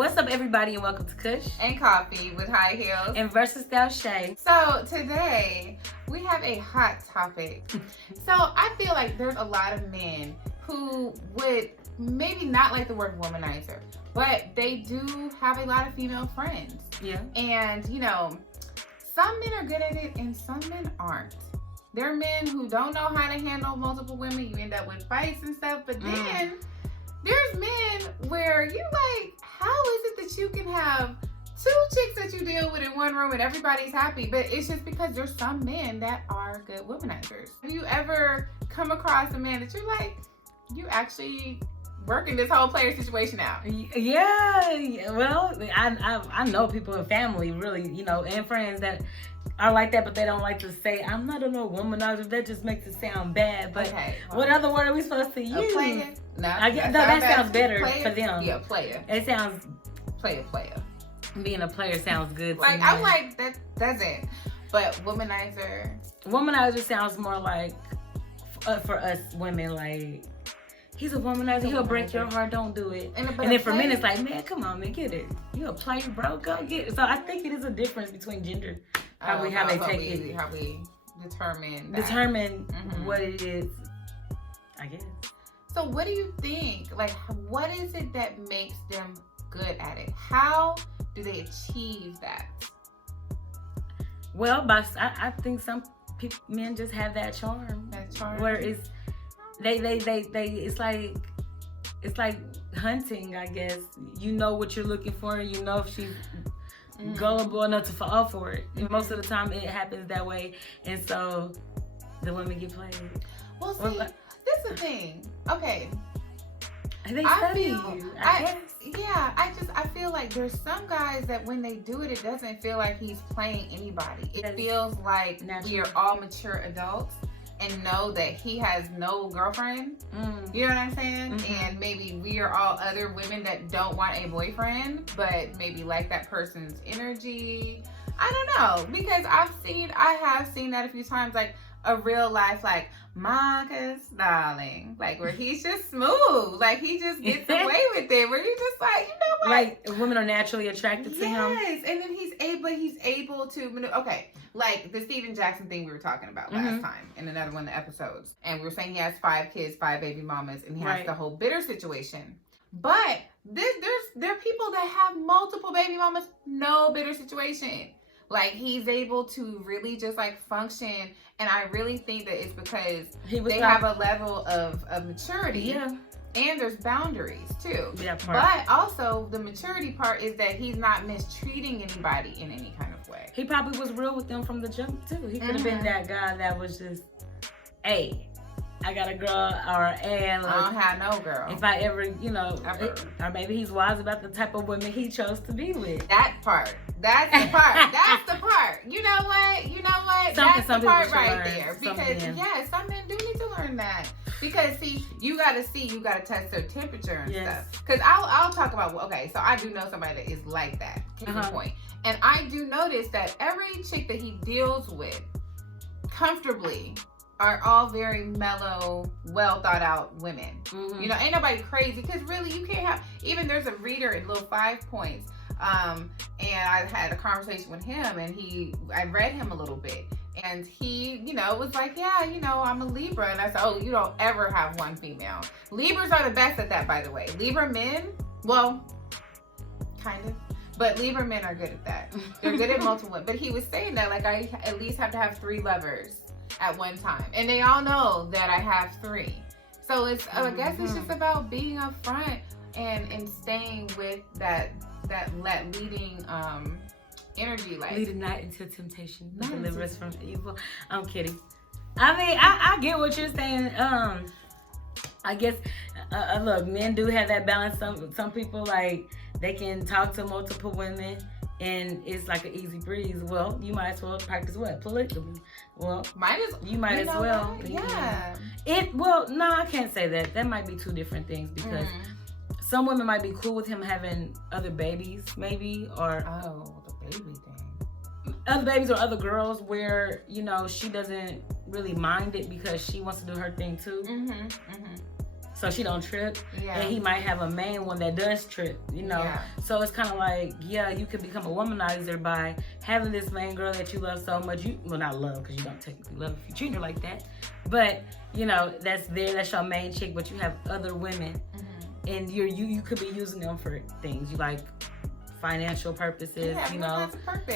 What's up, everybody, and welcome to Kush and Coffee with High Heels and Versatile Shay. So today we have a hot topic. So I feel like there's a lot of men who would maybe not like the word womanizer, but they do have a lot of female friends. Yeah. And you know, some men are good at it and some men aren't. There are men who don't know how to handle multiple women. You end up with fights and stuff. But then there's men where you like, how is it that you can have two chicks that you deal with in one room and everybody's happy? But it's just because there's some men that are good womanizers. Have you ever come across a man that you're like, you actually working this whole player situation out? Yeah. Well, I know people in family, really, and friends that are like that, but they don't like to say, I'm not a womanizer. That just makes it sound bad. But okay, what other word are we supposed to use? A player? No, that sounds better player? for them. Yeah, player. It sounds player. Being a player sounds good to like me. I'm like, that doesn't. But womanizer sounds more like for us women, like, he's a womanizer. He'll break your heart. Don't do it. And then for men, it's like, man, come on, man, get it. You a player, bro. Go get it. So I think it is a difference between gender. How they take it. How we determine what it is, I guess. So what do you think? Like, what is it that makes them good at it? How do they achieve that? Well, I think some men just have that charm. That charm. Where it's it's like hunting, I guess. You know what you're looking for. You know if she's gullible enough to fall for it. And most of the time it happens that way. And so the women get played. Well, see, this is the thing. Okay. They study you. I feel like there's some guys that when they do it, it doesn't feel like he's playing anybody. It feels like we are all mature adults and know that he has no girlfriend. You know what I'm saying? And maybe we are all other women that don't want a boyfriend, but maybe like that person's energy. I don't know, because I have seen that a few times, like a real life, like Marcus, darling, like where he's just smooth, like he just gets away with it, where you're just like, you know what? Like women are naturally attracted to him. Yes, and then he's able to okay, like the Steven Jackson thing we were talking about last time in another one of the episodes, and we were saying he has 5 kids, 5 baby mamas, and he has the whole bitter situation. But there are people that have multiple baby mamas, no bitter situation. Like, he's able to really just, like, function. And I really think that it's because they have a level of maturity. Yeah. And there's boundaries, too. Yeah, part. But also, the maturity part is that he's not mistreating anybody in any kind of way. He probably was real with them from the jump, too. He could have been that guy that was just, hey, I got a girl, or and I don't have no girl. If I ever, or maybe he's wise about the type of women he chose to be with. That part. That's the part. That's the part. You know what? That's the part right there. Because some men do need to learn that. Because you gotta test their temperature and stuff. Because I'll talk about, okay, so I do know somebody that is like that. Case in point. And I do notice that every chick that he deals with comfortably are all very mellow, well thought out women. Ain't nobody crazy, because really you can't have, even there's a reader in Little 5 Points, and I had a conversation with him, and I read him a little bit, and he, was like, I'm a Libra, and I said, oh, you don't ever have one female. Libras are the best at that, by the way. Libra men, well, kind of. But Libra men are good at that. They're good at multiple women. But he was saying that, like, I at least have to have 3 lovers at one time, and they all know that I have 3. So it's I guess it's just about being upfront and staying with that leading energy, like leading not into temptation, but deliver us from evil. I'm kidding. I mean, I get what you're saying. I guess look, men do have that balance. Some people, like, they can talk to multiple women and it's like an easy breeze. Well, you might as well practice what? Polygamy. Well, you might as well. Yeah. No, I can't say that. That might be 2 different things, because some women might be cool with him having other babies, maybe, or the baby thing. Other babies or other girls where, she doesn't really mind it because she wants to do her thing too. so she don't trip. Yeah. And he might have a main one that does trip, you know. Yeah. So it's kind of like, yeah, you could become a womanizer by having this main girl that you love so much. Well, not love, because you don't technically love if you treat her like that. But, you know, that's your main chick, but you have other women. And you could be using them for things. You like financial purposes, you know.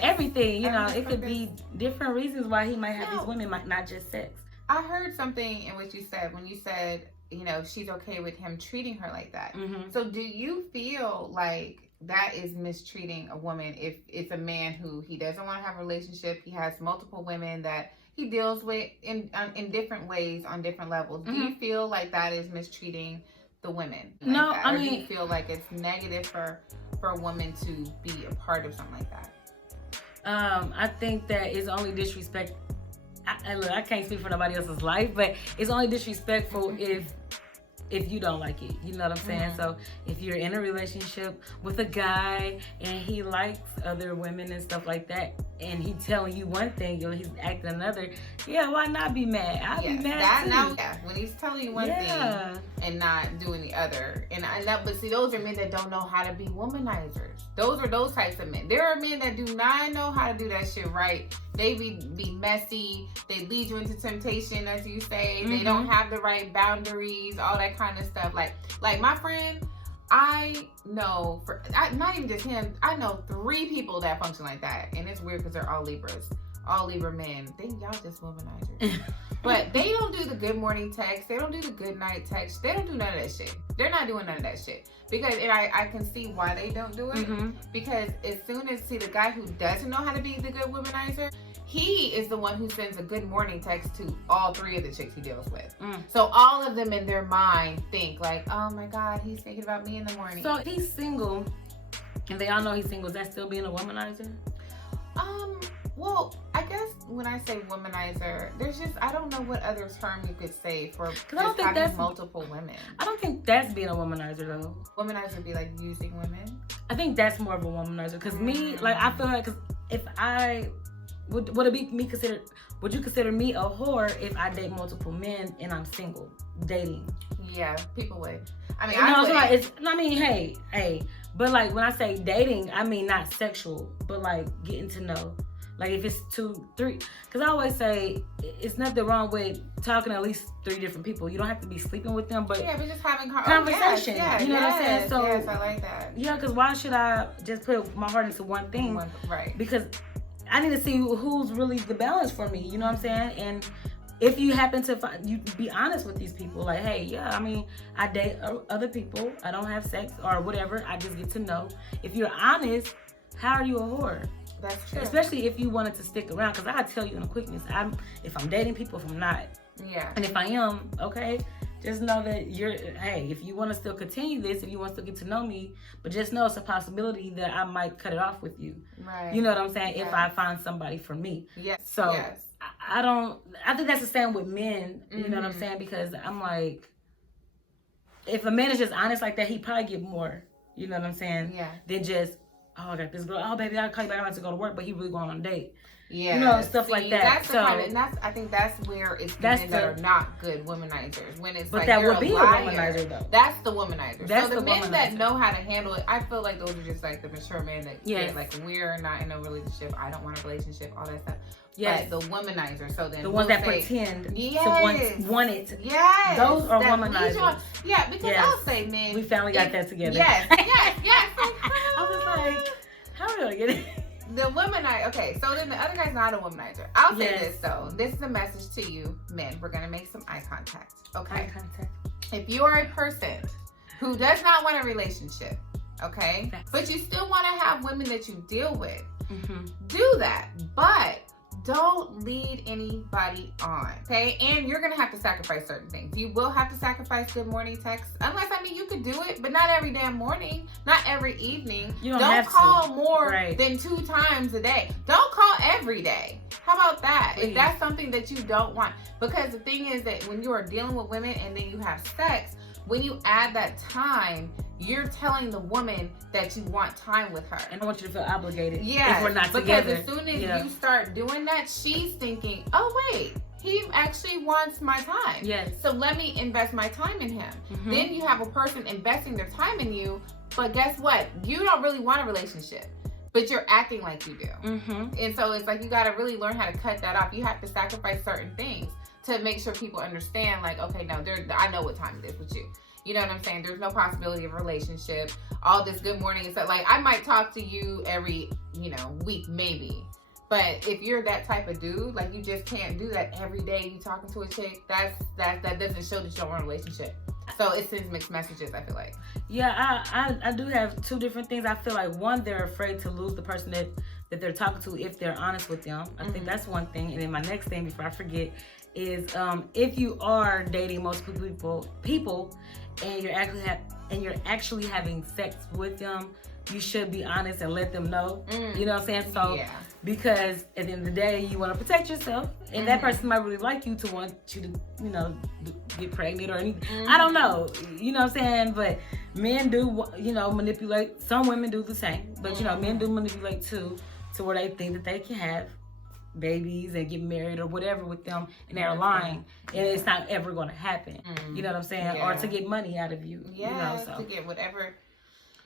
Everything, you know. It could be different reasons why he might have these women, not just sex. I heard something in what you said when you said, you know, she's okay with him treating her like that. So do you feel like that is mistreating a woman if it's a man who he doesn't want to have a relationship, he has multiple women that he deals with in different ways on different levels? Do you feel like that is mistreating the women? Like no, that? I Or mean, do you feel like it's negative for a woman to be a part of something like that? I think that it's only disrespect. Look, I can't speak for nobody else's life, but it's only disrespectful if you don't like it. You know what I'm saying? So if you're in a relationship with a guy and he likes other women and stuff like that, and he telling you one thing, you know, he's acting another, yeah, why not be mad? I'll be mad too. When he's telling you one thing and not doing the other. But see, those are men that don't know how to be womanizers. Those are those types of men. There are men that do not know how to do that shit right. They be messy. They lead you into temptation, as you say. They don't have the right boundaries, all that kind of stuff. Like my friend, I know, not even just him, I know 3 people that function like that. And it's weird because they're all Libras. All Libra men. Y'all just womanizers. But they don't do the good morning text. They don't do the good night text. They don't do none of that shit. They're not doing none of that shit. Because, and I can see why they don't do it. Because as soon as, the guy who doesn't know how to be the good womanizer, he is the one who sends a good morning text to all 3 of the chicks he deals with. So all of them in their mind think like, oh my God, he's thinking about me in the morning. So if he's single, and they all know he's single, is that still being a womanizer? Well, I guess when I say womanizer, there's just, I don't know what other term you could say for just having multiple women. I don't think that's being a womanizer though. Womanizer would be like using women? I think that's more of a womanizer. Because me, like, I feel like, cause if I, would you consider me a whore if I date multiple men and I'm single, dating? Yeah, people would. I mean, I mean, hey. But like when I say dating, I mean not sexual, but like getting to know. Like if it's 2, 3, because I always say it's nothing wrong with talking to at least 3 different people. You don't have to be sleeping with them, but but just having conversation. You know what I'm saying? So yes, I like that. Yeah, because why should I just put my heart into one thing? Right. Because I need to see who's really the balance for me. You know what I'm saying? And if you happen to you be honest with these people, like, hey, yeah, I mean, I date other people. I don't have sex or whatever. I just get to know. If you're honest, how are you a whore? That's true. Especially if you wanted to stick around, because I tell you in a quickness, if I'm dating people, if I'm not. Yeah. And if I am, okay, just know that if you want to still continue this, if you want to still get to know me, but just know it's a possibility that I might cut it off with you. Right. You know what I'm saying? Yes. If I find somebody for me. Yes. So I think that's the same with men. You know what I'm saying? Because I'm like, if a man is just honest like that, he probably get more. You know what I'm saying? Yeah. Than just, oh, I got this girl. Oh, baby, I'll call you back. I'm about to go to work, but he really going on a date. Yeah. You know, stuff like that. That's the kind of, and I think that's where it's the men that are not good womanizers. When it's but like that you're would be a liar, a womanizer though. That's the womanizer. That's so the men womanizer that know how to handle it, I feel like those are just like the mature men that get like, we're not in a relationship. I don't want a relationship. All that stuff. Yes. But the womanizer. So then the ones that pretend to want it. Yes. Those are womanizers. Yeah, because I'll say men. We finally got that together. Yes. I was like, how do I get it? The womanizer. Okay, so then the other guy's not a womanizer. I'll say this though. This is a message to you, men. We're gonna make some eye contact. Okay. Eye contact. If you are a person who does not want a relationship, okay, but you still want to have women that you deal with, do that. But don't lead anybody on, okay? And you're gonna have to sacrifice certain things. You will have to sacrifice good morning texts, unless, I mean, you could do it, but not every damn morning, not every evening. You don't call more than 2 times a day. Don't call every day. How about that? Please. If that's something that you don't want, because the thing is that when you are dealing with women and then you have sex, when you add that time, you're telling the woman that you want time with her. And I want you to feel obligated. Yeah. If we're not together. Because as soon as you start doing that, she's thinking, oh wait, he actually wants my time. Yes. So let me invest my time in him. Mm-hmm. Then you have a person investing their time in you, but guess what? You don't really want a relationship, but you're acting like you do. Mm-hmm. And so it's like you got to really learn how to cut that off. You have to sacrifice certain things to make sure people understand, like, okay, no, I know what time it is with you. You know what I'm saying? There's no possibility of a relationship. All this good morning and stuff. Like, I might talk to you every, week, maybe. But if you're that type of dude, like, you just can't do that every day. You talking to a chick, that doesn't show that you don't want a relationship. So it sends mixed messages, I feel like. Yeah, I do have two different things. I feel like, one, they're afraid to lose the person that they're talking to if they're honest with them. I think that's one thing. And then my next thing, before I forget, is if you are dating multiple people and you're actually having sex with them, you should be honest and let them know. You know what I'm saying? So, yeah. Because at the end of the day, you want to protect yourself, and that person might really like you to want you to, get pregnant or anything. I don't know. You know what I'm saying? But men do, manipulate. Some women do the same, but men do manipulate too, to where they think that they can have babies and get married or whatever with them, and they're lying, and it's not ever going to happen. You know what I'm saying? Yeah. Or to get money out of you. Yeah, so. to get whatever.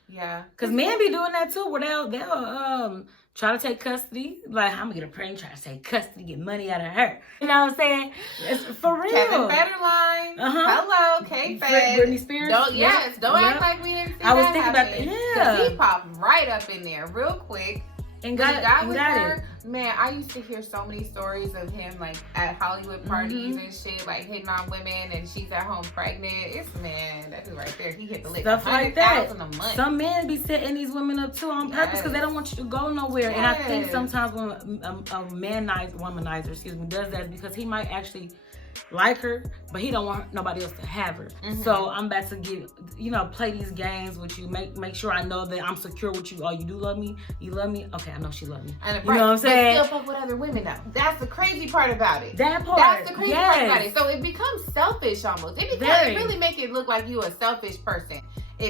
Yeah. Because men be doing that too, where they'll try to take custody. Like, I'm going to get her pregnant, try to take custody, get money out of her. You know what I'm saying? It's for real. Kevin Federline. Hello, K-Fed. Britney Spears. Don't act like we didn't see I was that thinking happen. about that. Because he popped right up in there real quick. And got with her. It. Man, I used to hear so many stories of him, like, at Hollywood parties and shit, like, hitting on women, and she's at home pregnant. That dude right there, he hit the lick. Stuff like that. A month. Some men be setting these women up too on purpose because they don't want you to go nowhere. Yes. And I think sometimes when a womanizer, does that, because he might actually like her, but he don't want nobody else to have her. So I'm about to get, play these games with you, make sure I know that I'm secure with you. Oh, you do love me? You love me? Okay, I know she love me. And you know what I'm saying? But still fuck with other women though. That's the crazy part about it. That part. That's the crazy part about it. So it becomes selfish almost. It really make it look like you a selfish person.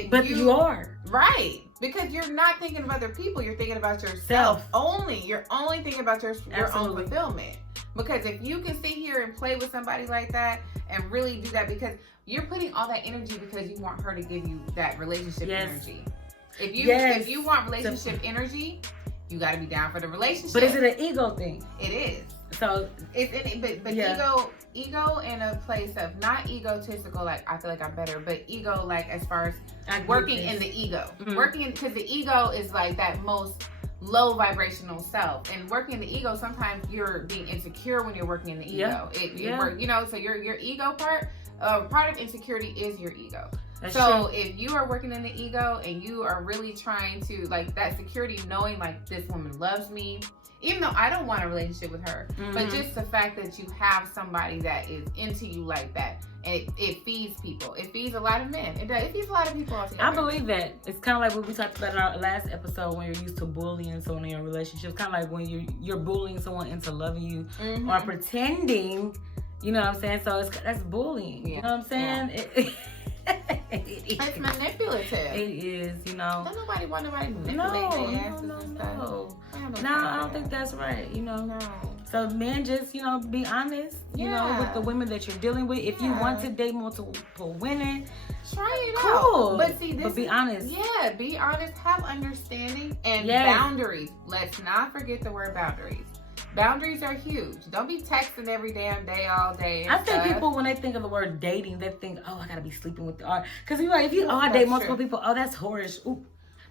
But you are. Right. Because you're not thinking of other people. You're thinking about yourself only. You're only thinking about your own fulfillment. Because if you can sit here and play with somebody like that and really do that, because you're putting all that energy because you want her to give you that relationship energy. If you want relationship energy, you got to be down for the relationship. But is it an ego thing? It is. So ego in a place of not egotistical, like I feel like I'm better, but ego like as far as working in the ego, because the ego is like that most low vibrational self, and working in the ego, sometimes you're being insecure when you're working in the ego. So your ego part of insecurity is your ego. That's true. If you are working in the ego and you are really trying to, like, that security, knowing like this woman loves me, even though I don't want a relationship with her, but just the fact that you have somebody that is into you like that, and it feeds people. It feeds a lot of men. It feeds a lot of people altogether. I believe that. It's kind of like what we talked about in our last episode, when you're used to bullying someone in your relationship. Kind of like when you're bullying someone into loving you or pretending. You know what I'm saying? So that's bullying. Yeah. You know what I'm saying? Yeah. It's manipulative. It is, Don't nobody want nobody to manipulate their asses and stuff. No, I don't think that's right, No. So men, just, be honest, with the women that you're dealing with. If you want to date multiple women, try it out. But be honest. Yeah, be honest, have understanding and boundaries. Let's not forget the word boundaries. Boundaries are huge. Don't be texting every damn day, all day. I think people, when they think of the word dating, they think, oh, I gotta be sleeping with the art. Because I date multiple people. Oh, that's whorish. Ooh,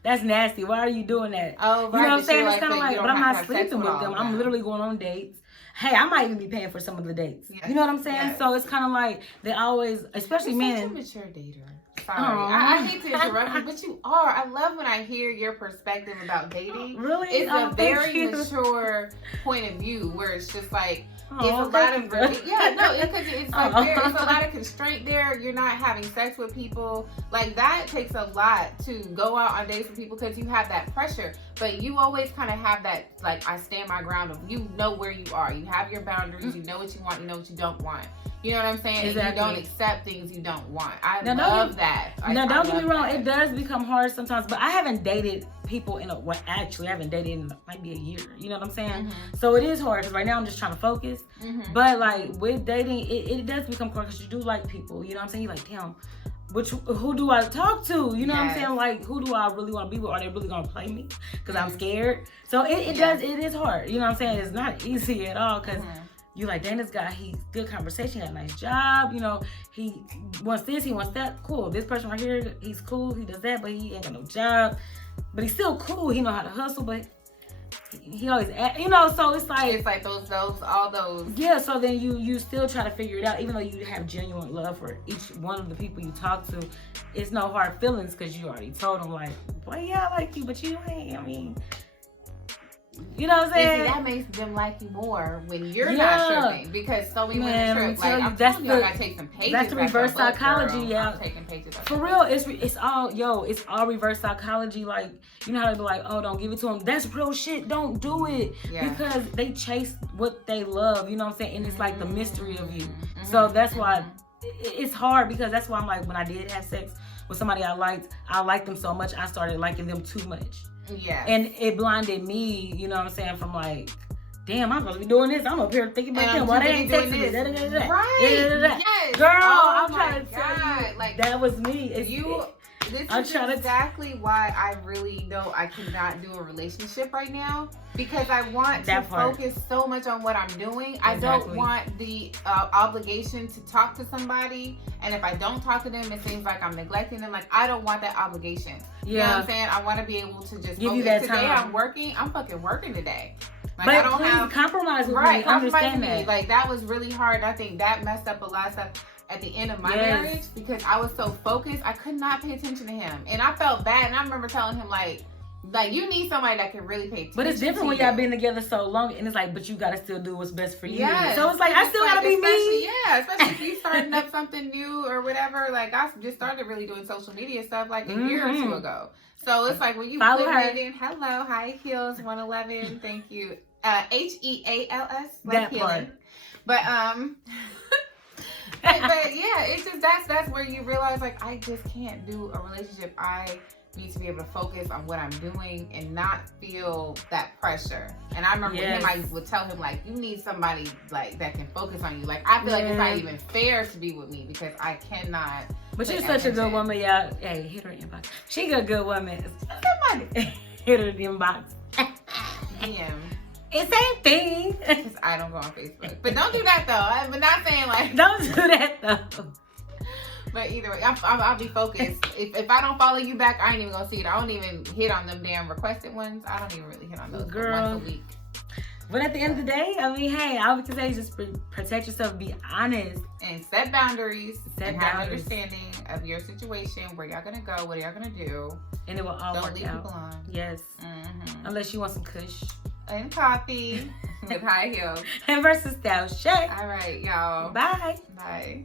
that's nasty. Why are you doing that? Oh, right. You know what I'm saying? It's kind of like, but I'm not sleeping with them. I'm them. literally going on dates. Hey, I might even be paying for some of the dates. Yes. You know what I'm saying? Yes. So it's kind of like they always, especially men. You're such a mature dater. Sorry, I hate to interrupt you, but you are. I love when I hear your perspective about dating. Really? It's a very mature point of view where it's just like, it's a lot of it's a lot of constraint there. You're not having sex with people. Like, that takes a lot to go out on dates with people because you have that pressure. but you always kind of have that, like, I stand my ground of, you know where you are. You have your boundaries. You know what you want. You know what you don't want. You know what I'm saying? Exactly. And you don't accept things you don't want. I love that. Now, don't get me wrong. It does become hard sometimes, but I haven't dated people actually, I haven't dated in maybe a year. You know what I'm saying? Mm-hmm. So it is hard because right now I'm just trying to focus. Mm-hmm. But like with dating, it does become hard because you do like people. You know what I'm saying? You're like, damn, who do I talk to? You know what I'm saying? Like, who do I really want to be with? Are they really going to play me? Because I'm scared. So it is hard. You know what I'm saying? It's not easy at all because you like, dang, this guy, he's good conversation, he got a nice job, you know, he wants this, he wants that, cool. This person right here, he's cool, he does that, but he ain't got no job. But he's still cool, he know how to hustle, but he always, you know, so it's like all those. Yeah, so then you still try to figure it out, even though you have genuine love for each one of the people you talk to. It's no hard feelings because you already told them, like, boy, yeah, I like you, but you ain't, I mean... You know what I'm saying? See, that makes them like you more when you're not tripping, because so many women trip. Like, I'm telling you, I gotta take some pages. That's the reverse psychology, I'm taking pages. For real, it's all reverse psychology. Like, you know how they be like, oh, don't give it to them. That's real shit. Don't do it because they chase what they love. You know what I'm saying? And it's like the mystery of you. So that's why it's hard, because that's why I'm like, when I did have sex with somebody I liked them so much, I started liking them too much. Yeah. And it blinded me, you know what I'm saying, from like, damn, I'm supposed to be doing this. I'm up here thinking about them. Why they ain't texting me? Right. Yes. Girl, I'm trying to tell you. Like, that was me. This is exactly why I really know I cannot do a relationship right now, because I want to focus so much on what I'm doing. Exactly. I don't want the obligation to talk to somebody, and if I don't talk to them, it seems like I'm neglecting them. Like, I don't want that obligation. You know what I'm saying? I want to be able to just give you that today time. I'm fucking working today. Like, but I don't please compromise with me. Right, Understand that. Like, that was really hard. I think that messed up a lot of stuff at the end of my marriage, because I was so focused, I could not pay attention to him, and I felt bad. And I remember telling him, like you need somebody that can really pay attention. But it's different when y'all been together so long, and it's like, but you gotta still do what's best for you. Yeah. So it's like, I still gotta be me. Yeah, especially if you starting up something new or whatever. Like, I just started really doing social media stuff like a year or two ago. So it's like, when you follow put her. it in, hello, High Heels 111, thank you. HEALS, like that healing. Part. But yeah, it's just that's where you realize, like, I just can't do a relationship. I need to be able to focus on what I'm doing and not feel that pressure. And I remember him, I would tell him, like, you need somebody like that can focus on you. Like, I feel like it's not even fair to be with me because I cannot. But she's such a good woman, y'all. Hey, hit her inbox. She a good woman. Hit her inbox. DM. It's same thing. Because I don't go on Facebook. But don't do that, though. I'm not saying, like... Don't do that, though. But either way, I'll be focused. If I don't follow you back, I ain't even going to see it. I don't even hit on them damn requested ones. I don't even really hit on those. Girl. Once a week. But at the end of the day, I mean, hey, all we can say is just protect yourself, be honest. And set boundaries. Have understanding of your situation, where y'all going to go, what y'all going to do. And it will all work out. Don't leave people on. Yes. Mm-hmm. Unless you want some kush. And coffee with high heels. And versus style shake. All right, y'all. Bye. Bye.